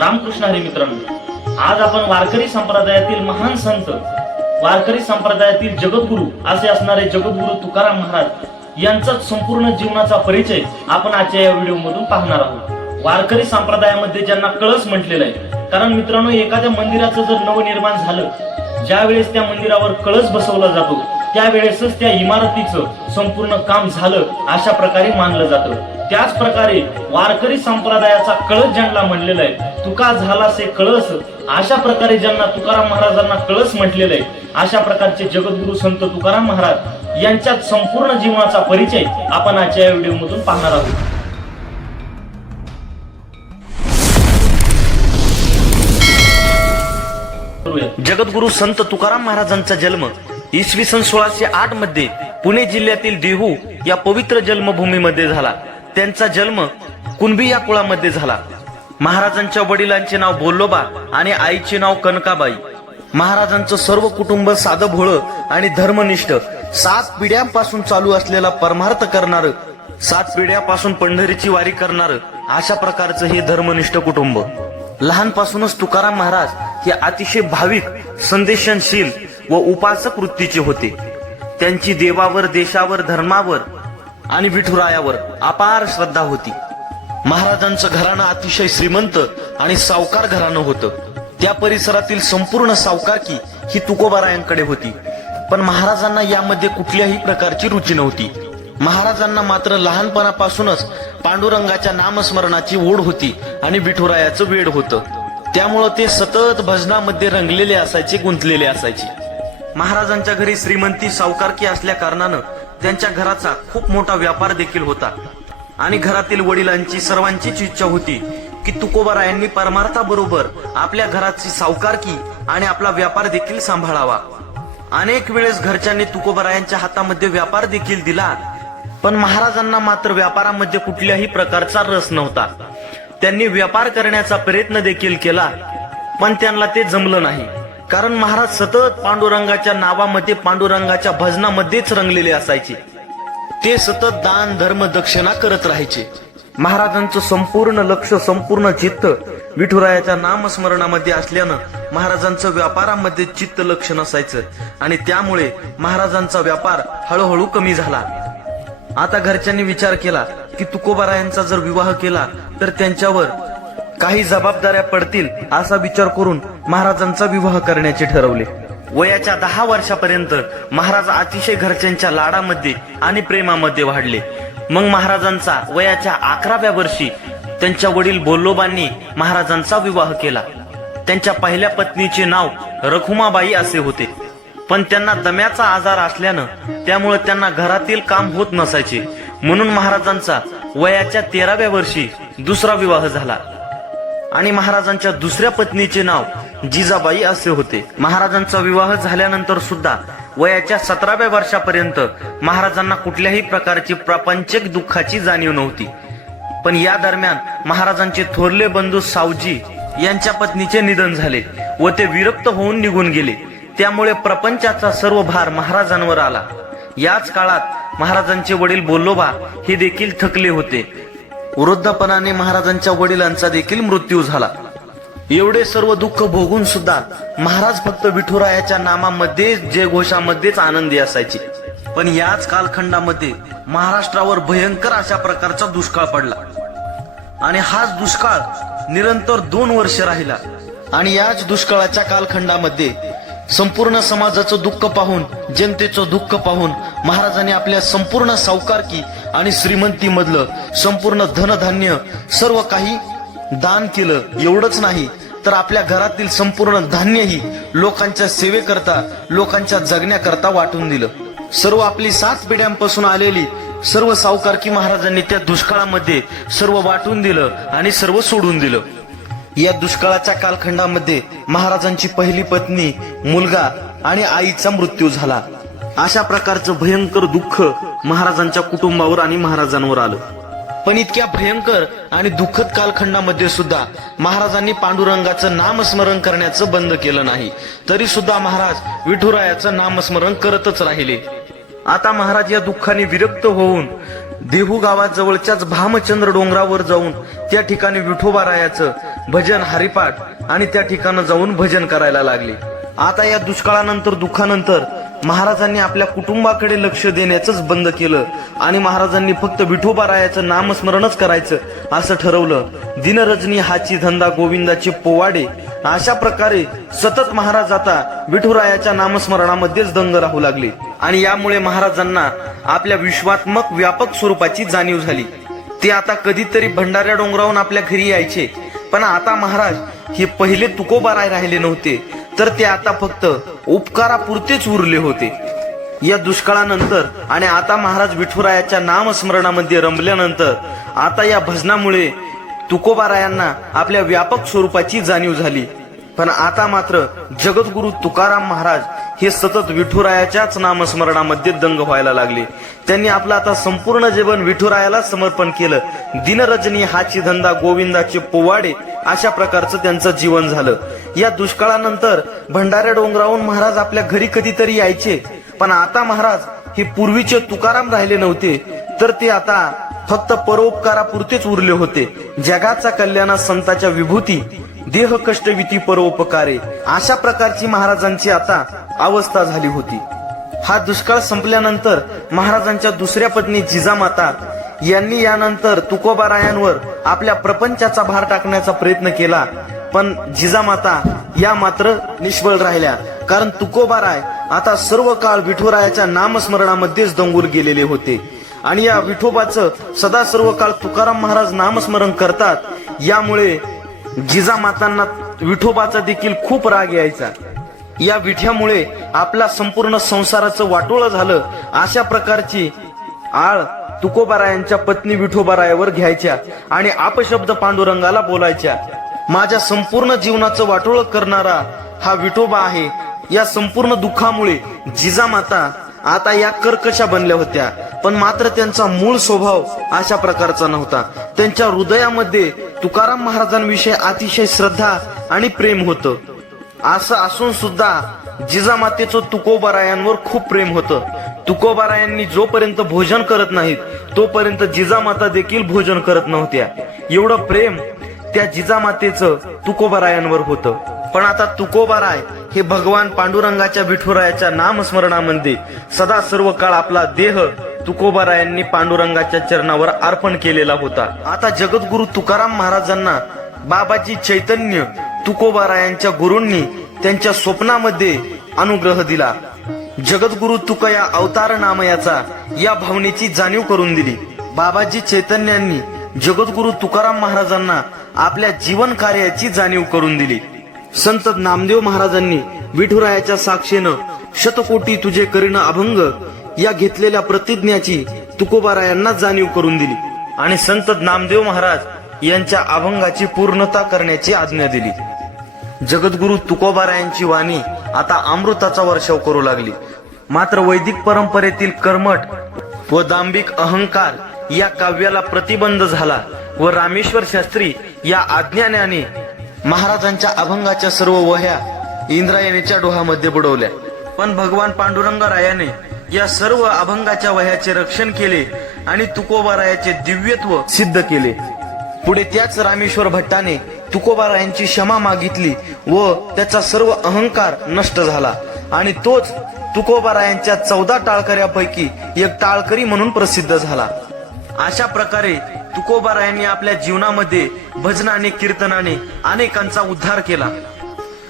रामकृष्ण हरी मित्रांनो आज आपण वारकरी संप्रदायातील महान संत वारकरी संप्रदायातील जगद्गुरु असे असणारे जगद्गुरु तुकाराम महाराज यांचाच संपूर्ण जीवनाचा परिचय आपण आजच्या या व्हिडिओ मधून पाहणार आहोत. वारकरी संप्रदायामध्ये ज्यांना कळस म्हटलेलं आहे कारण मित्रांनो एखाद्या मंदिराचं जर नवनिर्माण झालं ज्या वेळेस त्या मंदिरावर कळस बसवला जातो त्यावेळेसच त्या इमारतीचं संपूर्ण काम झालं अशा प्रकारे मानलं जातं. त्याच प्रकारे वारकरी संप्रदायाचा कळस ज्यांना म्हणलेला आहे तुका झाला से कळस अशा प्रकारे ज्यांना तुकाराम महाराजांना कळस म्हटलेलं आहे अशा प्रकारचे जगद्गुरु संत तुकाराम महाराज यांच्यात संपूर्ण जीवनाचा परिचय आपण आजच्या या व्हिडिओमधून पाहणार आहोत. जगद्गुरु संत तुकाराम महाराजांचा जन्म इसवी सन सोळाशे आठमध्ये पुणे जिल्ह्यातील देहू या पवित्र जन्मभूमीमध्ये झाला. त्यांचा जन्म कुणबी या कुळामध्ये झाला. महाराजांच्या वडिलांचे नाव बोल्लोबा आणि आईचे नाव कनकाबाई. महाराजांचं सर्व कुटुंब साधं भोळं आणि धर्मनिष्ठ सात पिढ्यांपासून चालू असलेला परमार्थ करणार सात पिढ्यापासून पंढरीची वारी करणार अशा प्रकारचं हे धर्मनिष्ठ कुटुंब. लहानपासूनच तुकाराम महाराज हे अतिशय भाविक संदेशनशील व उपासक वृत्तीचे होते. त्यांची देवावर देशावर धर्मावर आणि विठुरायावर अपार श्रद्धा होती. महाराजांचं घराणं अतिशय श्रीमंत आणि सावकार घराणं होतं. त्या परिसरातील संपूर्ण सावकारकी ही तुकोबारायांकडे होती. पण महाराजांना यामध्ये कुठल्याही प्रकारची रुची नव्हती. महाराजांना मात्र लहानपणापासूनच पांडुरंगाच्या नामस्मरणाची ओढ होती आणि विठुरायाचं वेड होतं. त्यामुळं ते सतत भजनामध्ये रंगलेले असायचे गुंतलेले असायचे. महाराजांच्या घरी श्रीमंती सावकारकी असल्या कारणानं त्यांच्या घराचा खूप मोठा व्यापार देखील होता. आणि घरातील वडिलांची सर्वांचीच इच्छा होती की तुकोबारायांनी परमार्थाबरोबर आपल्या घराची सावकारकी आणि आपला व्यापार देखील सांभाळावा. अनेक वेळेस घरच्यांनी तुकोबारायांच्या हातामध्ये व्यापार देखील दिला. पण महाराजांना मात्र व्यापारामध्ये कुठल्याही प्रकारचा रस नव्हता. त्यांनी व्यापार करण्याचा प्रयत्न देखील केला पण त्यांना ते जमलं नाही. कारण महाराज सतत पांडुरंगाच्या नावामध्ये पांडुरंगाच्या भजनामध्येच रंगलेले असायचे. ते सतत दान धर्म दक्षिणा करत राहायचे. महाराजांचं संपूर्ण लक्ष संपूर्ण चित्त विठुरायाच्या नामस्मरणामध्ये असल्यानं महाराजांचं व्यापारामध्ये चित्त लक्ष नसायचं आणि त्यामुळे महाराजांचा व्यापार हळूहळू कमी झाला. आता घरच्यांनी विचार केला की तुकोबारायांचा जर विवाह केला तर त्यांच्यावर काही जबाबदाऱ्या पडतील असा विचार करून महाराजांचा विवाह करण्याचे ठरवले. वयाच्या दहा वर्षापर्यंत महाराज अतिशय घरच्यांच्या लाडामध्ये आणि प्रेमामध्ये वाढले. मग महाराजांचा वयाच्या अकराव्या वर्षी त्यांच्या वडील बोल्लोबांनी महाराजांचा विवाह केला. त्यांच्या पहिल्या पत्नीचे नाव रखुमाबाई असे होते. पण त्यांना दम्याचा आजार असल्यानं त्यामुळे त्यांना घरातील काम होत नसायचे. म्हणून महाराजांचा वयाच्या तेराव्या वर्षी दुसरा विवाह झाला. आणि महाराजांच्या दुसऱ्या पत्नीचे नाव जिजाबाई असे होते. महाराजांचा विवाह झाल्यानंतर सुद्धा वयाच्या सतराव्या वर्षापर्यंत महाराजांना कुठल्याही प्रकारची प्रापंचिक दुःखाची जाणीव नव्हती. पण या दरम्यान महाराजांचे थोरले बंधू सावजी यांच्या पत्नीचे निधन झाले व ते विरक्त होऊन निघून गेले. त्यामुळे प्रपंचाचा सर्व भार महाराजांवर आला. याच काळात महाराजांचे वडील बोलोबा हे देखील थकले होते. वृद्धपणाने महाराजांच्या वडिलांचा देखील मृत्यू झाला. एवढे सर्व दुःख भोगून सुद्धा महाराज फक्त विठुरायाच्या नामामध्ये जय घोषामध्येच आनंदी असायचे. पण याच कालखंडामध्ये महाराष्ट्रावर भयंकर अशा प्रकारचा दुष्काळ पडला. आणि हाच दुष्काळ निरंतर दोन वर्ष राहिला. आणि याच दुष्काळाच्या कालखंडामध्ये संपूर्ण समाजाचं दुःख पाहून जनतेचं दुःख पाहून महाराजांनी आपल्या संपूर्ण सावकारकी आणि श्रीमंती मधलं संपूर्ण धनधान्य सर्व काही दान केलं. एवढंच नाही तर आपल्या घरातील संपूर्ण धान्यही लोकांच्या सेवेकरता लोकांच्या जगण्याकरता वाटून दिलं. सर्व आपली सात पिढ्यांपासून आलेली सर्व सावकारकी महाराजांनी त्या दुष्काळामध्ये सर्व वाटून दिलं आणि सर्व सोडून दिलं. या दुष्काळाच्या कालखंडामध्ये महाराजांची पहिली पत्नी मुलगा आणि आईचा मृत्यू झाला. अशा प्रकारचं भयंकर दुःख महाराजांच्या कुटुंबावर आणि महाराजांवर आलं. पण इतक्या भयंकर आणि दुःखद कालखंडामध्ये सुद्धा महाराजांनी पांडुरंगाचं नामस्मरण करण्याचं बंद केलं नाही. तरी सुद्धा महाराज विठुरायाचं नामस्मरण करतच राहिले. आता महाराज या दुःखाने विरक्त होऊन देहू गावाजवळच्याच भामचंद्र डोंगरावर जाऊन त्या ठिकाणी विठोबारायाचं भजन हरिपाठ आणि त्या ठिकाणी जाऊन भजन करायला लागले. आता या दुष्काळानंतर दुःखानंतर महाराजांनी आपल्या कुटुंबाकडे लक्ष देण्याचंच बंद केलं आणि महाराजांनी फक्त विठोबा रायाचं नामस्मरणच करायचं असं ठरवलं. दिनरजनी हाची धंदा गोविंदाचे पोवाडे. अशा प्रकारे सतत महाराज आता विठुरायाच्या नामस्मरणामध्येच दंग राहू लागले आणि यामुळे महाराजांना आपल्या विश्वात्मक व्यापक स्वरूपाची जाणीव झाली. ते आता कधीतरी भंडाऱ्या डोंगरावून आपल्या घरी यायचे. पण आता महाराज हे पहिले तुकोबाराय राहिले नव्हते. तर ते आता फक्त उपकारापुरतेच उरले होते. या दुष्काळानंतर आणि आता महाराज विठुरायाच्या नामस्मरणामध्ये रमल्यानंतर आता या भजनामुळे तुकोबारायांना आपल्या व्यापक स्वरूपाची जाणीव झाली. पण आता मात्र जगद्गुरु तुकाराम महाराज हे सतत विठुरायाच्याच नामस्मरणामध्ये दंग व्हायला लागले. त्यांनी आपलं आता संपूर्ण जीवन विठुरायाला समर्पण केलं. दिनरजनी हाची धंदा गोविंदाचे पोवाडे अशा प्रकारचं त्यांचं जीवन झालं. या दुष्काळानंतर भंडाऱ्या डोंगरावून महाराज आपल्या घरी कधीतरी यायचे. पण आता महाराज हे पूर्वीचे तुकाराम राहिले नव्हते तर ते आता फक्त परोपकारापुरतेच उरले होते. जगाचा कल्याणा संताच्या विभूती देह कष्टविती परोपकारे. अशा प्रकारची महाराजांची आता अवस्था झाली होती. हा दुष्काळ संपल्यानंतर महाराजांच्या दुसऱ्या पत्नी जिजामाता यांनी यानंतर तुकोबारायांवर आपल्या प्रपंचाचा भार टाकण्याचा प्रयत्न केला. पण जिजामाता या मात्र निष्फळ राहिल्या. कारण तुकोबाराय आता सर्व काळ विठोरायाच्या नामस्मरणामध्येच दंगूर गेलेले होते. आणि या विठोबाचं सदा सर्व काळ तुकाराम महाराज नामस्मरण करतात. यामुळे जिजामातांना विठोबाचा देखील खूप राग यायचा. या विठ्यामुळे आपला संपूर्ण संसाराचं वाटोळं झालं. अशा प्रकारची आळ तुकोबारायांच्या पत्नी विठोबारायावर घ्यायच्या आणि आपशब्द पांडुरंगाला बोलायच्या. माझ्या संपूर्ण जीवनाचं वाटोळं करणारा हा विठोबा आहे. या संपूर्ण दुःखामुळे जिजामाता आता या कर्कशा बनल्या होत्या. पण मात्र त्यांचा मूळ स्वभाव अशा प्रकारचा नव्हता. त्यांच्या हृदयामध्ये तुकाराम महाराजांविषयी अतिशय श्रद्धा आणि प्रेम होतं. असं असून सुद्धा जिजामातेचं तुकोबारायांवर खूप प्रेम होतं. तुकोबारायांनी जोपर्यंत भोजन करत नाहीत तोपर्यंत जिजामाता देखील भोजन करत नव्हत्या. एवढं प्रेम त्या जिजामातेचं तुकोबारायांवर होतं. पण आता तुकोबाराय हे भगवान पांडुरंगाच्या विठुरायाच्या नामस्मरणामध्ये सदा सर्व काळ आपला देह तुकोबारायांनी पांडुरंगाच्या चरणावर अर्पण केलेला होता. आता जगद्गुरु तुकाराम महाराजांना बाबाजी चैतन्य तुकोबारायांच्या गुरूंनी त्यांच्या स्वप्नामध्ये अनुग्रह दिला. जगद्गुरु तुका या अवतार नामयाचा या भावनेची जाणीव करून दिली. बाबाजी चैतन्यांनी जगद्गुरु तुकाराम महाराजांना आपल्या जीवन कार्याची जाणीव करून दिली. संत नामदेव महाराजांनी विठुरायाच्या साक्षीनं शतकोटी तुझे करीन अभंग या घेतलेल्या प्रतिज्ञाची तुकोबारायांना जाणीव करून दिली आणि संत नामदेव महाराज यांच्या अभंगाची पूर्णता करण्याची आज्ञा दिली. जगद्गुरु तुकोबारायांची वाणी आता अमृताचा वर्षाव करू लागली. मात्र वैदिक परंपरेतील कर्मठ व दांभिक अहंकार या काव्याला प्रतिबंध झाला व रामेश्वर शास्त्री या आज्ञाने महाराजांच्या अभंगाच्या सर्व वह्या इंद्रायणीच्या डोहामध्ये बुडवल्या. पण भगवान पांडुरंग रायाने या सर्व अभंगाच्या वह्याचे रक्षण केले आणि तुकोबारायाचे दिव्यत्व सिद्ध केले. पुढे त्याच रामेश्वर भट्टाने तुकोबारायांची क्षमा मागितली व त्याचा सर्व अहंकार नष्ट झाला. आणि तोच तुकोबारायांच्या चौदा टाळकऱ्यापैकी एक टाळकरी म्हणून प्रसिद्ध झाला. अशा प्रकारे तुकोबारायांनी आपल्या जीवनामध्ये भजनाने कीर्तनाने अनेकांचा उद्धार केला.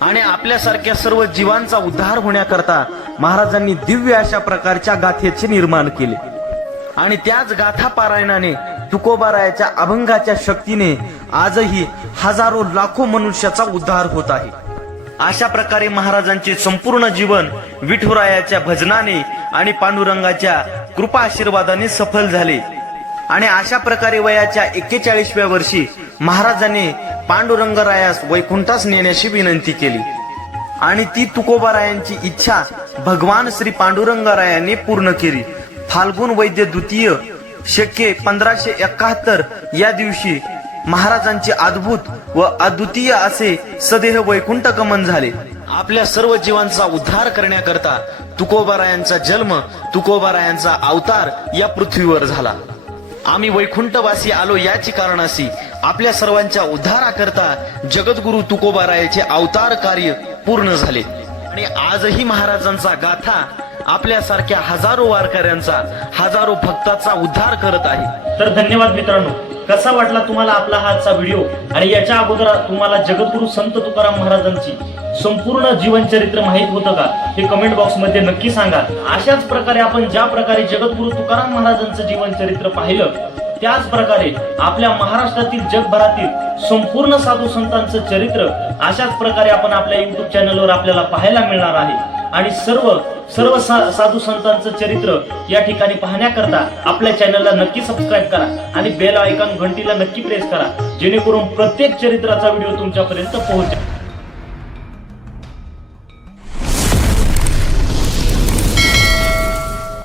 आणि आपल्यासारख्या सर्व जीवांचा उद्धार होण्याकरता महाराजांनी दिव्य अशा प्रकारच्या गाथेचे निर्माण केले. आणि त्याच गाथा पारायणाने तुकोबारायाच्या अभंगाच्या शक्तीने आजही हजारो लाखो मनुष्याचा उद्धार होत आहे. अशा प्रकारे महाराजांचे संपूर्ण जीवन विठुरायाच्या भजनाने आणि पांडुरंगाच्या कृपा आशीर्वादाने सफल झाले. आणि अशा प्रकारे वयाच्या एक्केचाळीसव्या वर्षी महाराजांनी पांडुरंगरायास वैकुंठास नेण्याची विनंती केली. आणि ती तुकोबारायांची इच्छा भगवान श्री पांडुरंगरायांनी पूर्ण केली. फाल्गुन वैद्य द्वितीय शक्य पंधराशे एकाहत्तर या दिवशी महाराजांचे अद्भुत व अद्वितीय असे सदेह वैकुंठ गमन झाले. आपल्या सर्व जीवांचा उद्धार करण्याकरता तुकोबारायांचा जन्म तुकोबारायांचा अवतार या पृथ्वीवर झाला. आम्ही वैकुंठवासी आलो याची कारणासी आपल्या सर्वांच्या उद्धाराकरता जगद्गुरु तुकोबारायाचे अवतार कार्य पूर्ण झाले. आणि आजही महाराजांचा गाथा आपल्यासारख्या हजारो वारकऱ्यांचा हजारो भक्ताचा उद्धार करत आहे. तर धन्यवाद मित्रांनो. कसा वाटला तुम्हाला आपला हा आजचा व्हिडिओ? आणि याच्या अगोदर तुम्हाला जगद्गुरु संत तुकाराम महाराजांची संपूर्ण जीवनचरित्र माहीत होतं का? हे कमेंट बॉक्समध्ये नक्की सांगा. अशाच प्रकारे आपण ज्या प्रकारे जगद्गुरु तुकाराम महाराजांचं जीवनचरित्र पाहिलं त्याच प्रकारे आपल्या महाराष्ट्रातील जगभरातील संपूर्ण साधू संतांचं चरित्र अशाच प्रकारे आपण आपल्या युट्यूब चॅनलवर आपल्याला पाहायला मिळणार आहे. आणि सर्व सर्व सा- साधू संतांचं चरित्र या ठिकाणी पाहण्याकरता आपल्या चॅनलला नक्की सबस्क्राईब करा आणि बेल आयकॉन घंटीला नक्की प्रेस करा जेणेकरून प्रत्येक चरित्राचा व्हिडिओ तुमच्यापर्यंत पोहोचेल.